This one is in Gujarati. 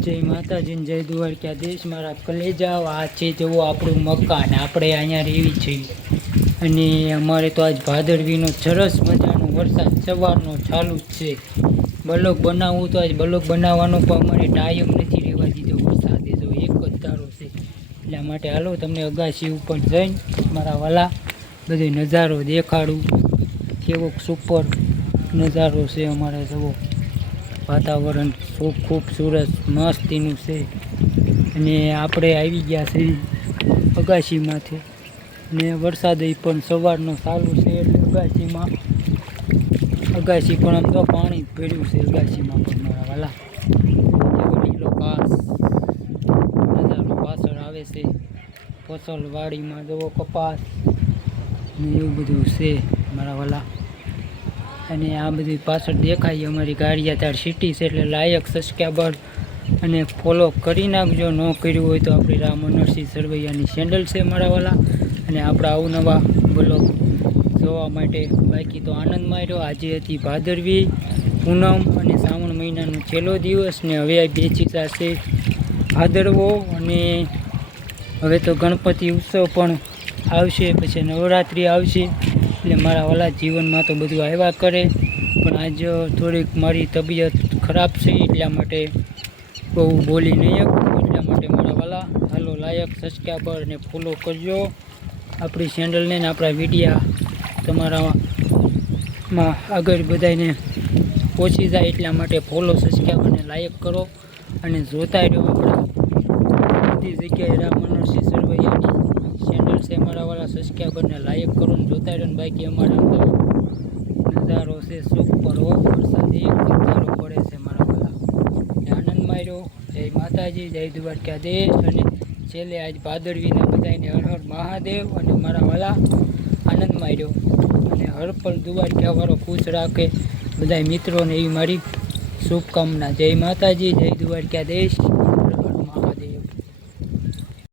જય માતાજી, જય દ્વારકાધીશ મારા કલેજા. આ છે જેવો આપણું મકાન, આપણે અહીંયા રહેવી છીએ. અને અમારે તો આજ ભાદરવીનો સરસ મજાનો વરસાદ સવારનો ચાલુ જ છે. બ્લોગ બનાવવું તો આજ બ્લોગ બનાવવાનો પણ અમારે ટાઈમ નથી રહેવા દીધો. વરસાદે જો એક જ ધારો છે, એટલા માટે હાલો તમને અગાસી ઉપર જઈને મારા વાલા બધો નજારો દેખાડું. કેવો સુપર નજારો છે અમારે. જવો વાતાવરણ ખૂબ સરસ મસ્તીનું છે. અને આપણે આવી ગયા છે અગાસીમાંથી, ને વરસાદ પણ સવારનો ચાલુ છે. એટલે અગાસી પણ આમ તો પાણી ભર્યું છે. અગાસીમાં પણ મારા વાલા લીલો ઘાસ નજારો પાછળ આવે છે. ફસલ વાડીમાં જવો કપાસ ને એવું બધું છે મારા વાલા. અને આ બધી પાછળ દેખાય અમારી ગારિયાધાર સિટી છે. એટલે લાયક સબસ્ક્રાઈબર અને ફોલો કરી નાખજો. ન કર્યું હોય તો આપણી રામ નરસિંહ સરવૈયાની ચેનલ છે મારા વાલા. અને આપણા અવનવા બ્લોગ જોવા માટે બાકી તો આનંદ માર્યો. આજે હતી ભાદરવી પૂનમ અને શ્રાવણ મહિનાનો છેલ્લો દિવસ. ને હવે બેચી જશે ભાદરવો. અને હવે તો ગણપતિ ઉત્સવ પણ આવશે, પછી નવરાત્રિ આવશે. એટલે મારા વાલા જીવનમાં તો બધું આવ્યા કરે. પણ આજ થોડીક મારી તબિયત ખરાબ છે, એટલા માટે બહુ બોલી નહીં શકું. એટલા માટે મારા વાલા હાલો લાયક સબસ્ક્રાઈબર અને ફોલો કરજો આપણી ચેનલને. ને આપણા વિડીયા તમારામાં આગળ બધાને પહોંચી જાય, એટલા માટે ફોલો સબસ્ક્રાઈબ અને લાયક કરો. અને જોતા રહ્યો આપણા બધી જગ્યાએ રામ નરસિંહ સરવૈયાની ચેનલ છે મારા વાળા. સબસ્ક્રાઈબરને લાયક કરો ને જોતા રહ્યો. ને બાકી અમારા નજારો છે સુપર હો. વરસાદ એક ધારો પડે છે મારા વાળા. આનંદ માર્યો. જય માતાજી, જય દ્વારકાધીશ. અને છેલ્લે આજ ભાદરવીના બધાને હર હર મહાદેવ. અને મારા વાળા આનંદ માર્યો. અને હરપલ દ્વારકાવાળો ખુશ રાખે બધા મિત્રોને, એવી મારી શુભકામના. જય માતાજી, જય દ્વારકાધીશ.